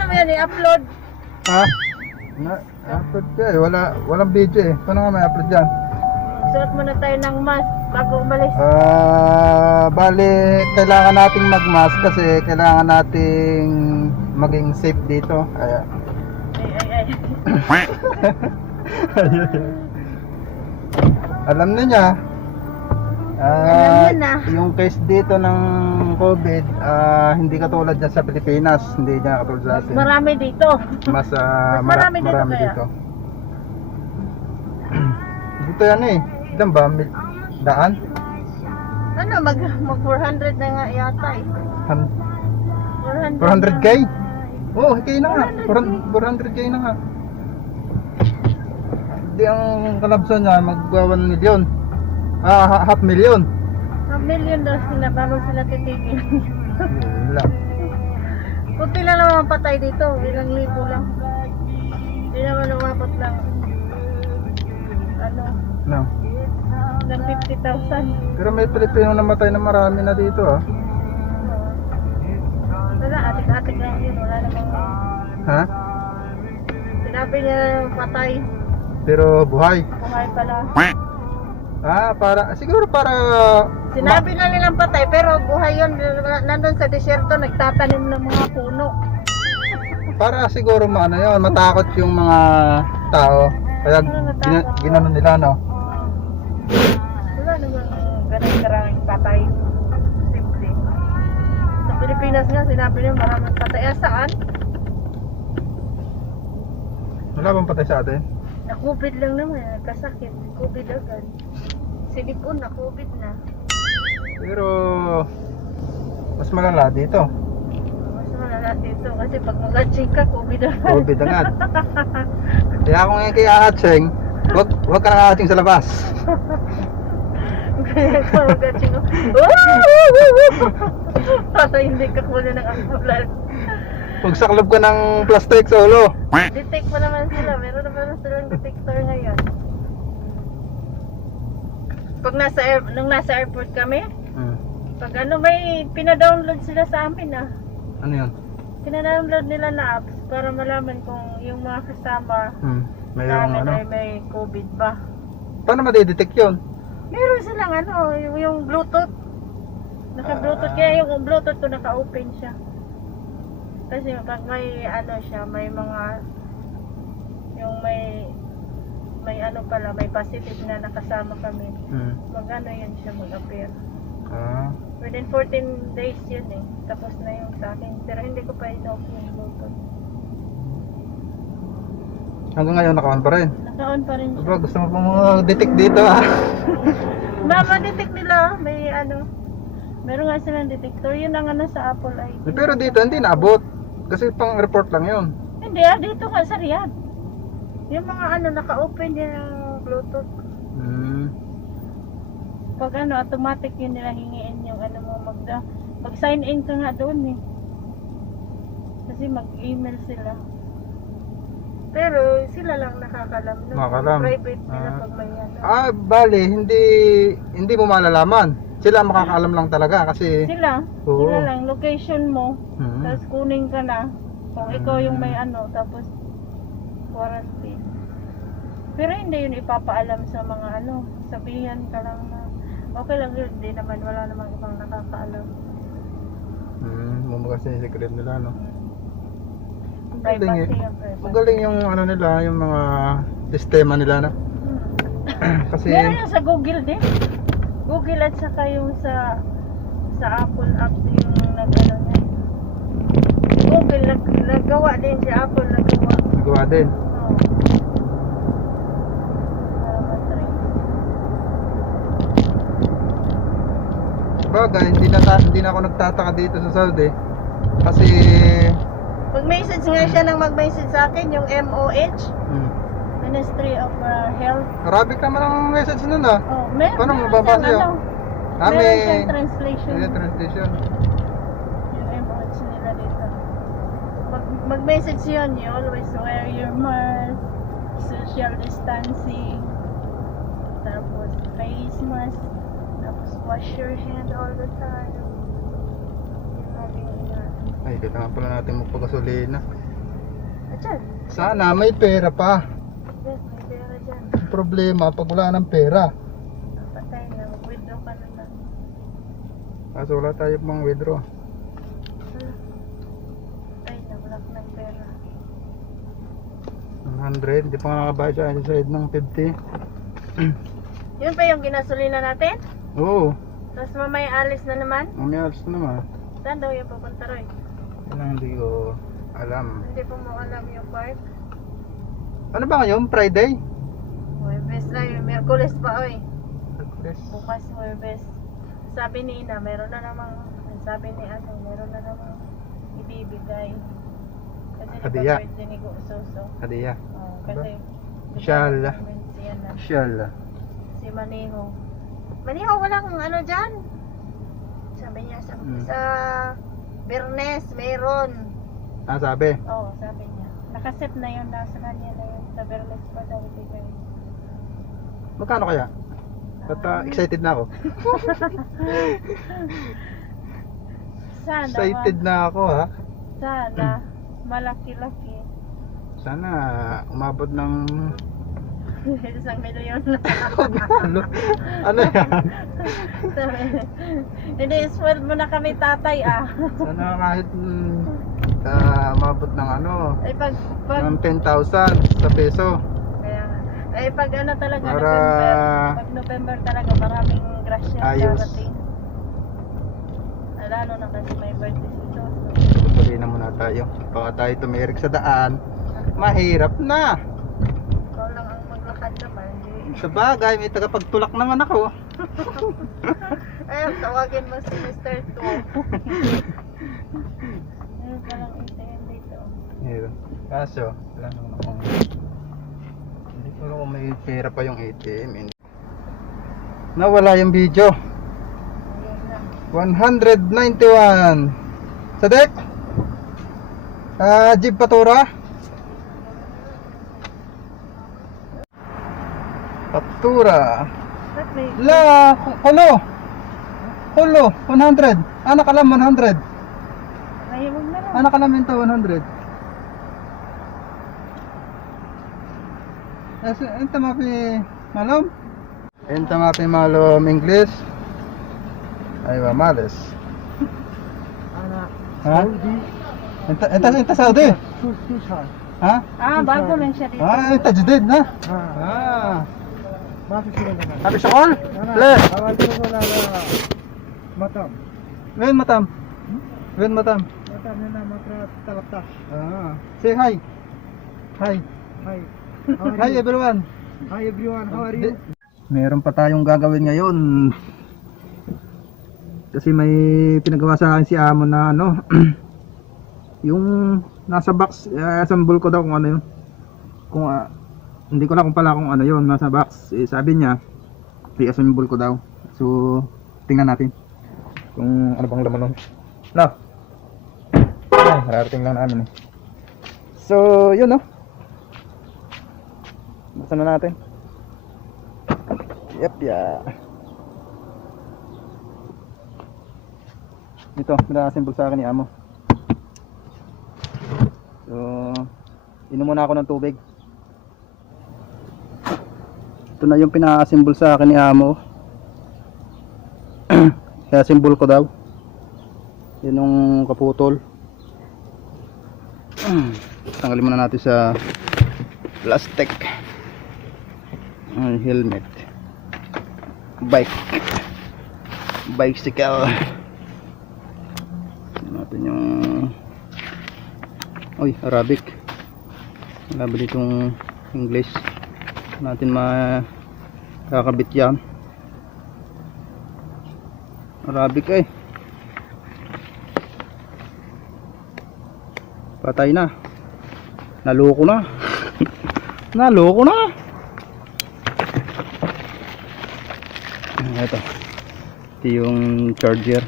Paano mo yan i-upload? Ha? Upload ka eh. Walang video eh. Paano nga may upload dyan? Suot muna tayo ng mask bago umalis. Bali, kailangan nating magmask kasi kailangan nating maging safe dito. Kaya Ay. alam na niya. Alam niya na. Yung case dito ng COVID, hindi katulad dyan sa Pilipinas. Hindi niya katulad sa atin. Marami dito. Mas marami dito marami kaya? dito. Dito yan eh. Ilan ba? Daan? Ano, mag 400 na nga yata eh. 400k? Oh, okay na nga. 400k na nga. Hindi ang kalabsan niya magwa 1 million. Half million. 1 million daw sila bago sila titigil. Wala. Kunti lang naman patay dito, ilang libo lang. Hindi naman umabot lang. Ano, No. ng 50,000. Pero may Pilipino namatay na marami na dito ah. Wala, atik-atik lang yun. Wala namang... Ha? Sinabi niya yung patay. Pero buhay. Buhay pala. Siguro para Sinabi na nilang patay, pero buhay yun. Nandun sa desierto, nagtatanim ng mga puno. para siguro matakot yung mga tao. Kaya ginanon nila no. Wala naman ganun karaming patay. Simple. Sa Pilipinas nga, sinabi niya maraming patay. Saan? Wala bang patay sa atin? Na COVID lang naman, nagkasakit. COVID agad. Silipon na, COVID na. Pero mas malala dito. Mas malala dito kasi pag mag-aching ka, COVID agad. COVID agad. Kaya kung ngayon kay Ahatseng, wag ka nang Ahatseng sa labas. Kaya ka mag-aching ka. Para hindi ka muna ng ambulance. Pag saklob ka ng plastic sa ulo. Detect pa naman sila. Meron naman silang detector ngayon. Pag nung nasa airport kami, pag may pina-download sila sa amin Ano yun? Pina-download nila na apps para malaman kung yung mga kasama Mayroong namin ay may COVID ba. Paano ma-detect yun? Meron silang yung Bluetooth. Naka-Bluetooth, kaya yung Bluetooth ko naka-open siya. Kasi pag may siya, may mga yung may pala, may positive na nakasama kami. Yun siya mag-appear. Within 14 days yun eh. Tapos na yung sa akin. Pero hindi ko pa inoff yung Bluetooth. Hanggang ngayon naka-on pa rin. Naka-on pa rin siya. Aba, gusto mo pong detect dito Mama-detect nila. May meron nga silang detector. Yun ang sa Apple ID. Pero dito hindi naabot. Kasi pang report lang yun. Hindi dito nga sa Riyadh. Yung mga naka-open din ang Bluetooth. Pag automatic yun nila hingiin yung mo mag-sign in ka nga doon eh. Kasi mag-email sila. Pero sila lang nakakalam. Nakakalam. Private nila pag may Bali, hindi mo malalaman. Sila makakaalam lang talaga kasi sila lang location mo. Tapos kunin ka na kung ikaw yung may tapos quarantine. Pero hindi yun ipapaalam sa mga sabihan ka lang na okay lang yun, hindi naman, wala namang ibang nakakaalam. Kasi secret nila Privacy yung privacy. Magaling yung nila, yung mga sistema nila na. Kasi meron yung sa Google din. Google at saka yung sa Apple apps yung niya. Google naggawa din si Apple nagawa din. Bagay, hindi na ako nagtataka dito sa Saudi. Kasi mag-message nga siya nang mag-message sa akin yung MOH. Ministry of Health. Arabic naman ang message nun Meron. Paano mababasa yun? Meron siyang translation. Translation. Yung MOH nila dito. Mag-message yun, you always wear your mask, social distancing, tapos face mask, tapos wash your hand all the time. Ay, kailangan pala natin magpagasolina. Diyan. Sana may pera pa. Yes, may pera dyan. Ang problema pag wala ng pera. Patay na, mag-withdraw ka na lang. Kaso wala tayo pang withdraw. Patay na, wala ka ng pera. 100, hindi pa nga nakabayad sa side ng 50. Yun pa yung ginasolina natin? Oo, Tapos mamaya alis na naman? mamaya alas na naman. Saan daw yung pupunta Roy? Yan ang hindi ko alam. Hindi po mo alam yung part. Ano ba ngayon? Friday? Huwebes na yung Miyerkules pa oy. Yes. Bukas Huwebes. Sabi ni Ina, meron na namang, sabi ni ano, meron na namang ibibigay. Kasi Hadiah. birthday ni Soso. Hadiya. Oh, kasi Inshallah. siya na. Inshallah. Si Maniho. Maniho, walang ano dyan. Sabi niya sa Bernes, meron. Ah, sabi. Oo, sabi niya. Nakaset na yun, nasa kanya na yun. Sa Bernes pa daw ibigay. Magkano kaya? Ba't excited na ako? Sana, Excited na ako ha. sana, malaki-laki. Sana umabot ng 1 milyon na. ano yan? Hindi, spoiled mo na kami tatay ah. Sana kahit umabot ng ano, Ay pag ng 10,000 sa peso. kaya, ay pag ano talaga Para- November, pag November talaga maraming grasya Ayos. darating. Lalo na kasi may birthday si Soso. Tuloy na muna tayo. Baka tayo tumirik sa daan. Mahirap na. Ikaw lang ang maglakad naman. Hindi. Sa bagay, may tagapagtulak naman ako. Ay, tawagin mo si Mr. Tu. Ayun palang ATM dito. Meron. Kaso, wala naman akong... Hindi ko alam kung may pera pa yung ATM. Nawala yung video. Ayun na. 191. Sadek? Jeep Patura? Patura. Ba't may... La, Kulo, 100. Anak alam 100. Nahimog na lang. Anak alam ito 100. Enta mapi malom? Enta mapi malom English? Aywa males. Anak Ha? Enta Saudi? Susah. Ha? Ah, bago lang siya dito. Ah, enta jadid na. Ah, masih sudah dengan. Happy Shakol? Le, Awal itu bola matam. wen matam. Wen matam. Matam na matra talapta. Ah, say hi. Hi. Hi. Hi everyone. Hi everyone, how are you? Meron pa tayong gagawin ngayon. Kasi may pinagawa sa akin si Amo na ano, yung nasa box, assemble ko daw kung ano yun. Kung hindi ko lang kung pala kung ano yun, nasa box. Sabi niya, i-assemble ko daw. So, tingnan natin kung ano bang laman nun. No. Ay, hararating lang namin eh. So, yun no. Buksan na natin. Yep, yeah. Ito, pinaka-assemble sa akin ni Amo. So, inom muna ako ng tubig. Ito na yung pinaka-assemble sa akin ni Amo. Kaya assemble ko daw. Yun yung kaputol. Tanggalin muna natin sa plastic. Helmet. Bicycle. Natin yung Arabic. Wala ba ditong English? Natin makakabit yan. Arabic eh. Patay na. Naloko na. Naloko na. Ito. Ito yung charger.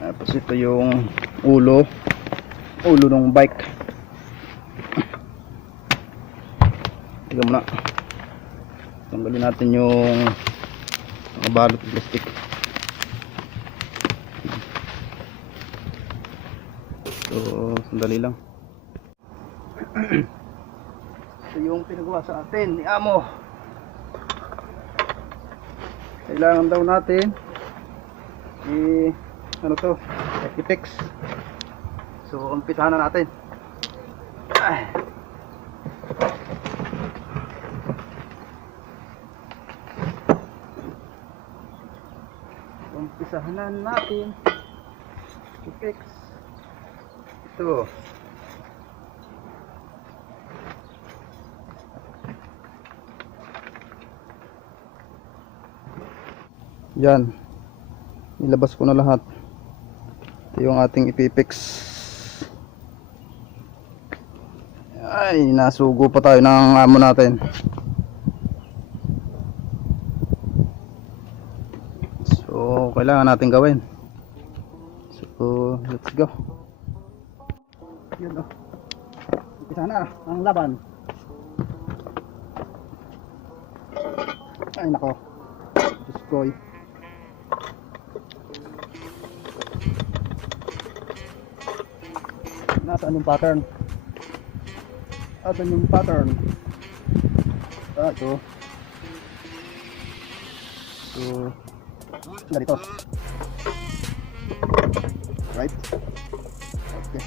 Tapos ito yung ulo ng bike. Tignan mo na. Tanggalin natin yung nakabalot ng plastic. So, sandali lang. Ito yung pinagawa sa atin ni Amo. Kailangan daw natin ano to, i-fix. So umpisahan na natin. Ay. Umpisahan na natin i-fix ito. Yan, nilabas ko na lahat. Ito yung ating ipipix. Ay, nasugo pa tayo ng amo natin. So kailangan natin gawin. So let's go. Yun o, umpisa na ang laban. Ay nako, Diyos ko. Nasaan yung pattern? Asan yung pattern? Ito. So ganito. Right? Okay.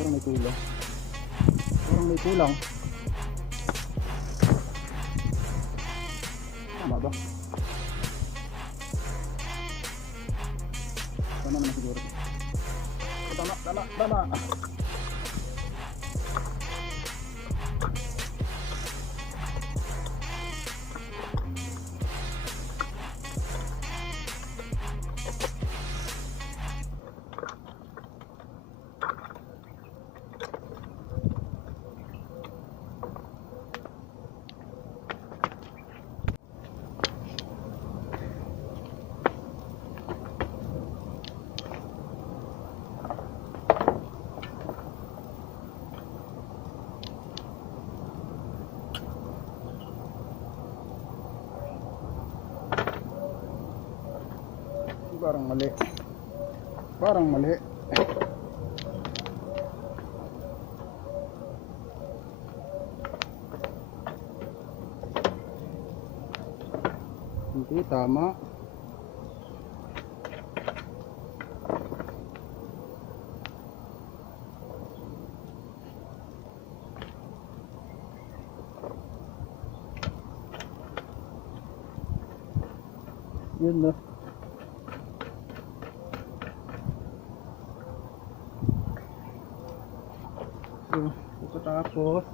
Parang may kulang. Parang may kulang. Tama ba? Tama naman siguro. Tama, tama, tama. Parang mali. Parang mali. Hindi tama. Yun na. So, pagkatapos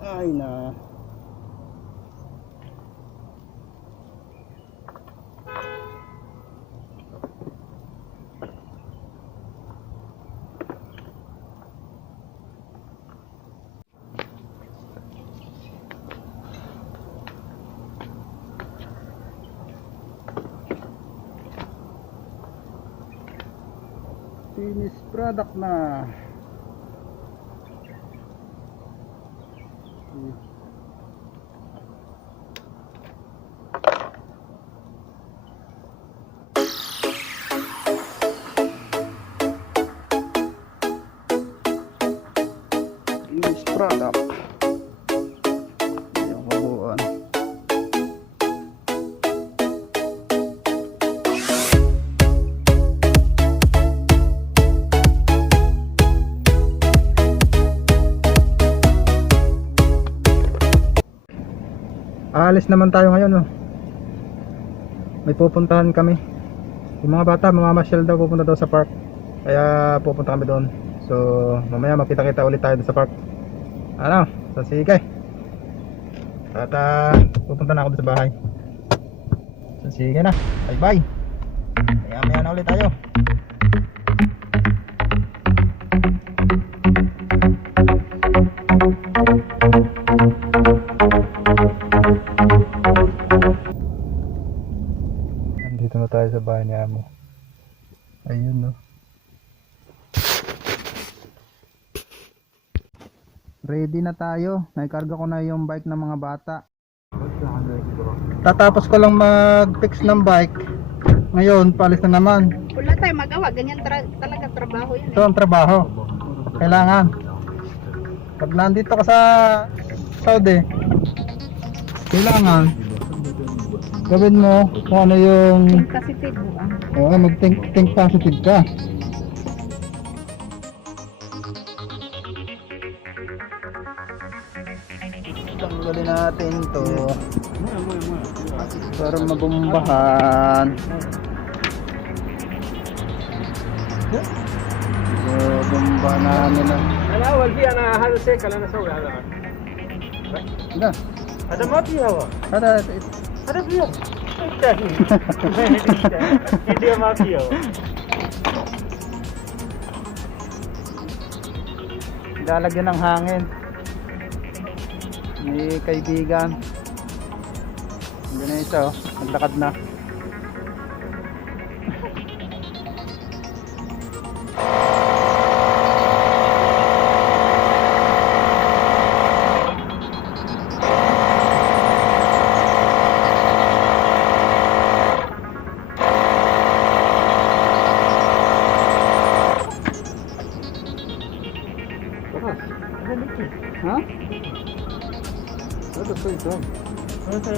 ay na finished product na. Finished product. Yung kabuuan. aalis naman tayo ngayon, oh. May pupuntahan kami. Yung mga bata, mamamasyal daw, pupunta daw sa park. Kaya pupunta kami doon. So, mamaya makita-kita ulit tayo doon sa park. Ano? So, sige. At pupunta na ako doon sa bahay. So, sige na. Bye-bye. Maya-maya na ulit tayo. Nandito na tayo sa bahay ni Amo. Ayun, no. Ready na tayo. Naikarga ko na yung bike ng mga bata. Tatapos ko lang mag-fix ng bike. Ngayon, palis na naman. Wala tayong magawa, ganyan talaga trabaho yun. Ito ang trabaho. Kailangan. Pag nandito ka sa Saudi, kailangan gawin mo kung ano yung Positive mo ah. oo, mag-think positive ka. Tanggalin natin to para mabumbahan. So, bumba namin na. أنا أول شيء أنا هذا السيكل أنا أسوي هذا. Ida, هذا ما فيه هواء. ada هذا فيه. Hindi ما فيه هواء. lalagyan ng hangin. May kaibigan. Hindi na isa, oh. Naglakad na. Ha? هذا كويس هذا.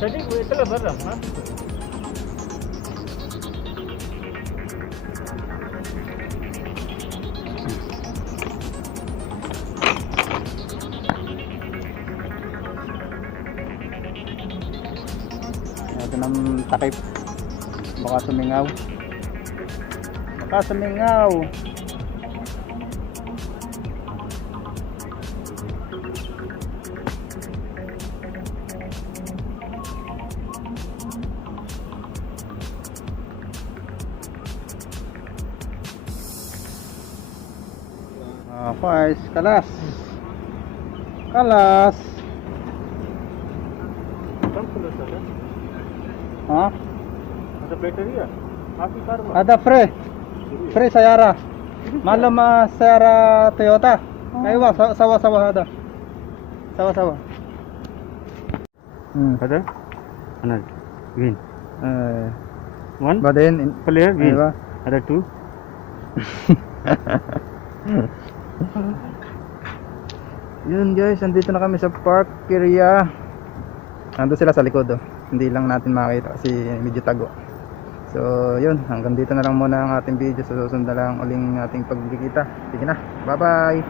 صديق ويطلع برا ما في. Ito ng takip. Baka sumingaw. Baka sumingaw. Guys, kalas. Kalas. كم فلوس هذا؟ Ha? هذا بطارية. ما في كهرباء. Ada free. Free Sayara. Malam Sayara Toyota. Aywa, sawa-sawa ada. Sawa-sawa. هذا؟ أنا green. One Baden player green. Aywa. هذا two. Yun guys, nandito na kami sa park area. Nandun sila sa likod, oh. Hindi lang natin makita kasi medyo tago. So yun, hanggang dito na lang muna ang ating video. Sa susunod na lang uling ating pagkikita. Sige na, bye bye.